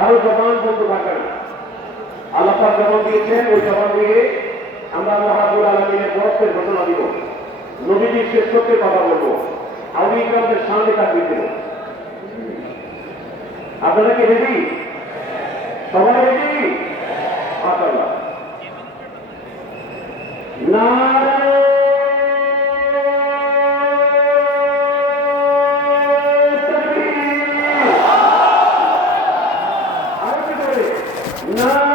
কারো জবান বন্ধ থাকবে না। আল্লাহ পাক জবান দিয়েছেন, ওই জবান দিয়ে আমরা আল্লাহ রাব্বুল আলামিনের বরকতের ঘোষণা দিব, নবীজির শ্রেষ্ঠত্বের কথা বলবো, আউলিয়া কিরামদের সামনে তাকবীর দেব। আপনারা কি রেডি? সবাই রেডি? মাশাআল্লাহ। নারে তাকবীর! আরেকটু জোরে। নারে